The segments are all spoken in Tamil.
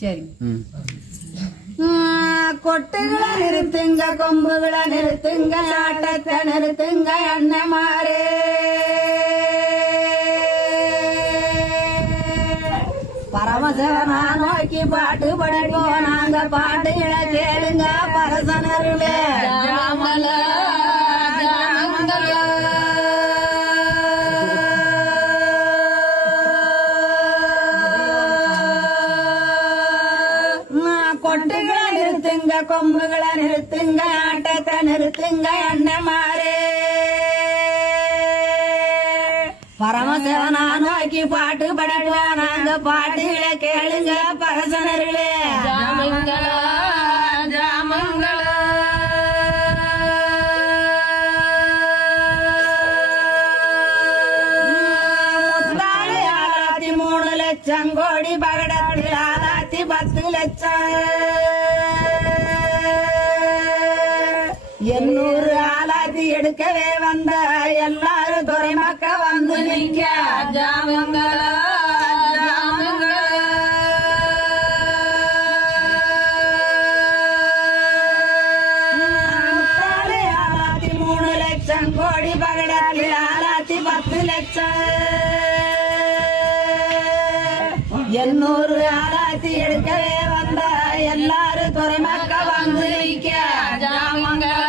சரி கொட்டுகளை நிறுத்துங்க கொம்புகளை நிறுத்துங்க ஆட்டத்தை நிறுத்துங்க அண்ணமாரே பரமசிவனா நோக்கி பாட்டு படிப்போம் நாங்க பாட்டுகளை கேளுங்க பரசனருளே நிறுத்துங்க அண்ணமாரே. பரமசிவனா நோக்கி பாட்டு படிப்போம். நாங்க பாட்டுகளை கேளுங்க பரசனர்களே. ஜாமங்கள, ஜாமங்கள. மூணு லட்சம் கோடி பகடத்தில் ஆலாத்தி பத்து லட்சம். நிற்கவே வந்த எல்லாரும் துறை மக்க வந்து நிற்க. ஜாமங்கள, கோடி பகடத்தில் ஆலாத்தி பத்து லட்சம். எண்ணூறு ஆலாத்தி எடுக்கவே வந்த எல்லாரும் துறை மக்க வந்து நிற்க. ஜாமங்கள.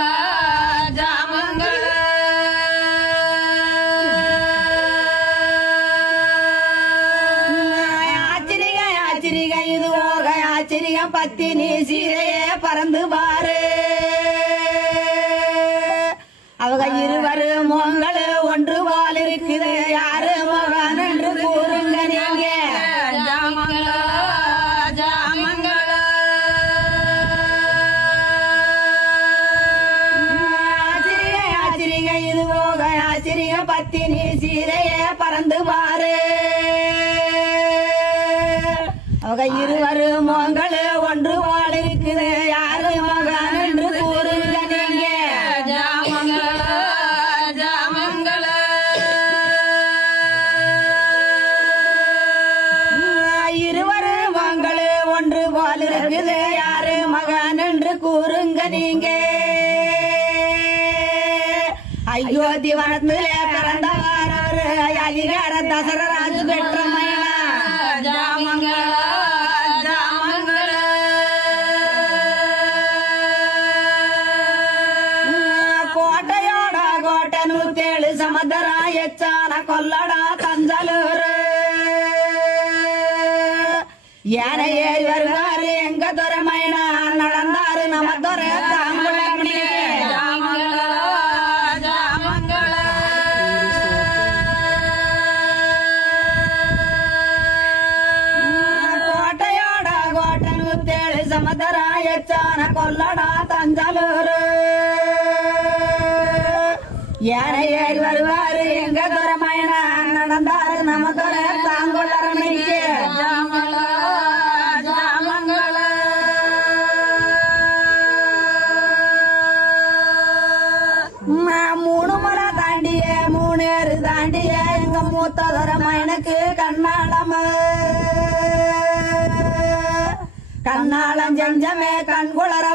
அவங்க இருவரு முகங்கள் ஒன்று இருக்குது யாரு முகம் என்று கூறுங்க நீங்க ஜாமங்கள, ஜாமங்கள. இருவரு மங்களு. ஒன்று போல் இருக்குது யாரு மகன் என்று கூறுங்க நீங்க அயோத்தி வனத்திலே பிறந்தவர் அதிகார தசரராஜு பெற்ற மகனா. ஜாமங்கள, ஜாமங்கள. ನೂತೇಳು ಸಮುದ್ರ ಎಚ್ಚಾನ ಕೊಲ್ಲಡ தஞ்சலூரு யானை ஏறி வருவாரு எங்க துறைமைனா நடந்தாரு நம்ம துறை தாங்குழமணி ஜாமங்கள, ஜாமங்கள. ಕೋಟೆಯೋಡ ಕೋಟೆ ನೂತೇಳು ಸಮುದ್ರ ಎಚ್ಚಾನ ಕೊಲ್ಲಡ தஞ்சலூரு யானை ஏறி வருவாரு எங்க துறைமைனா நடந்தாரு நம்ம துறை ஜாமங்கள. நான் மூணு மலை தாண்டிய மூணேறு தாண்டிய எங்க மூத்ததர மயனுக்கு கண்ணாளம கண்ணாளம் செஞ்சமே கண் குளர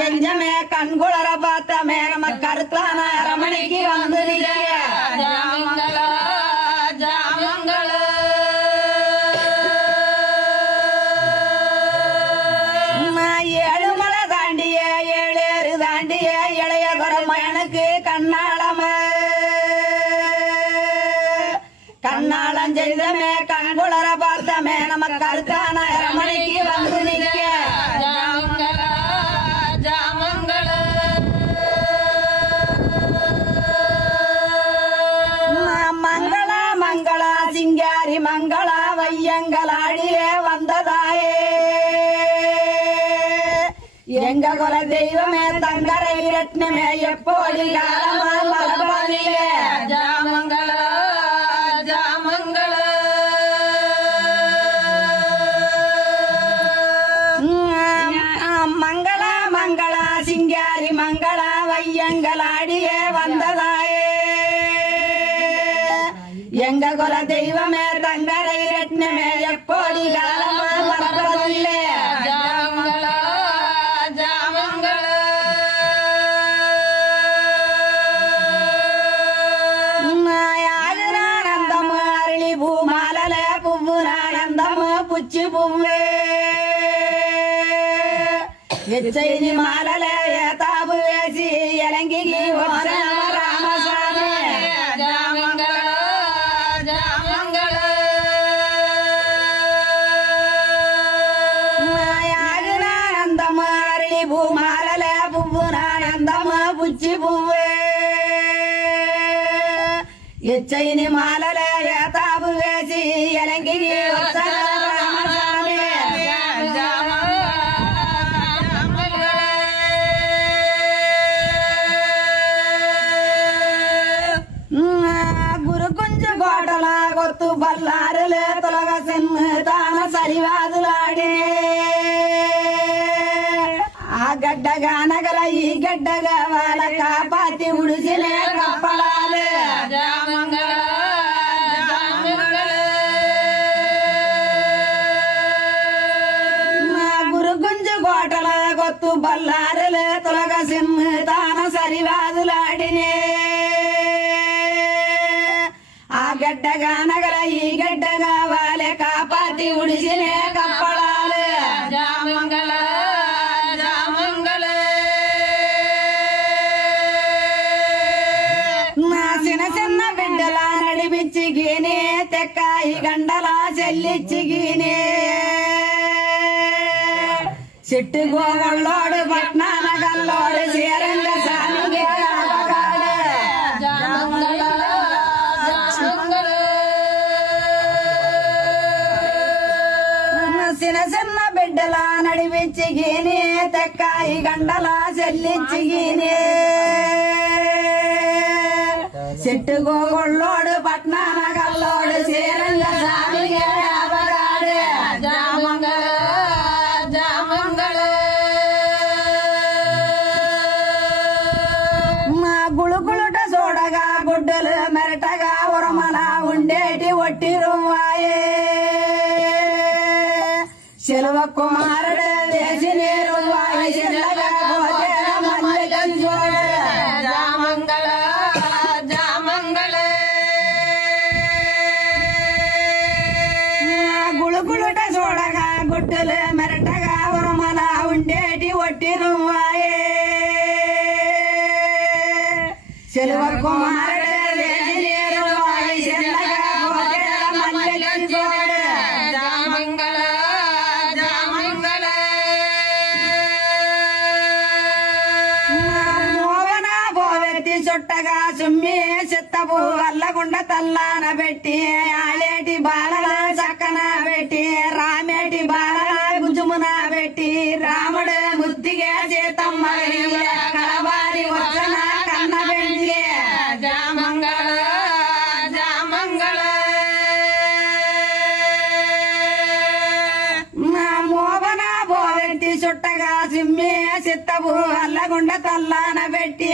கண்ணாளம் செஞ்சமே கண் குளர பார்த்தமே நம்ம கருத்தான அரமணிக்கு வந்து நிற்கிற. ஜாமங்கள, ஜாமங்கள. நான் ஏழு மலை தாண்டிய ஏழேறு தாண்டிய இளைய கண்ணாளம் செய்தமே குல தெய்வமே தங்கரை ரத்னமே எப்போடி காலமால் மலபாலியே ஜாமங்கள சிங்காரி மங்கள வையங்களாடியே வந்ததாயே எங்க குல தெய்வமே எச்சைதி மாலல ஏதாபு வேசி இலங்கி ராமசாமி. ஜாமங்கள ஜாமங்கள. ஆனந்தம் அருளி பூமாலல புவ்வு ஆனந்தம் புச்சி புவ்வே எச்சைனி மாலல గొత్తు బల్లారులే తొలగ తాన సరివాదులాడే. ఆ గడ్డగా నగల ఈ గడ్డగా వాళ్ళ కాపాతి ఉడిసిలే కప్పలాలే. మా గురు గుంజు కోటల గొత్తు బల్లారులే తొలగ సిన్ను తాన సరివాదులాడినే. గడ్డగా నగల ఈ గడ్డగా వాళ్ళే కాపాతి ఉడిసిలే కప్పలాలే నా చిన్న చిన్న బిడ్డల నడిపించి గీనే తెక్కాయి గండల చెల్లిచ్చి గీనే చెట్టు గోగళ్ళోడు పట్నాన నడిపించి గీనే తెక్కాయి గండల చెల్లిచ్చి గీనే చెట్టు గోగళ్ళోడు సెలవర్ కుమారుడే చుట్టగా సుమ్మి చిత్తపు వల్లగుండ తల్లానబెట్టి ఆలేటి బాలలా సిమ్మే చిత్తపు అల్లగుండ తల్లాన పెట్టి.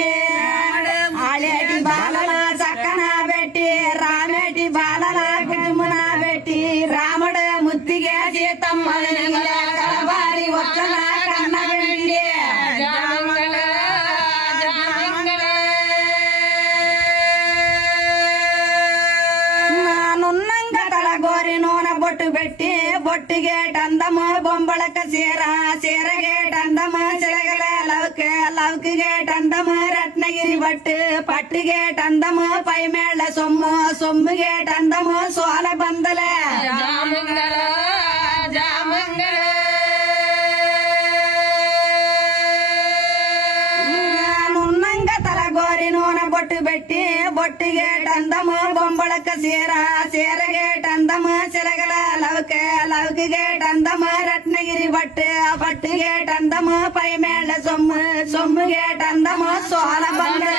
பட்டு பட்டு கேட் அந்தமு பைமேல சொம்மு சொம்மு கேட் அந்தமு சோல பந்தல. நுண்ணங்க தலகோரி நூன பொட்டு பெட்டி பொட்டு கேட் அந்தமு பொம்பளக்க சேரா சேர கேட் அந்தமு சிலகலா. அளவுக்கு அளவுக்கு கேட்டந்தமா ரத்னகிரி பட்டு பட்டு கேட்டந்தமா பை மேல சொம்மு சொம்மு கேட்டந்தமா சோழ பல்லு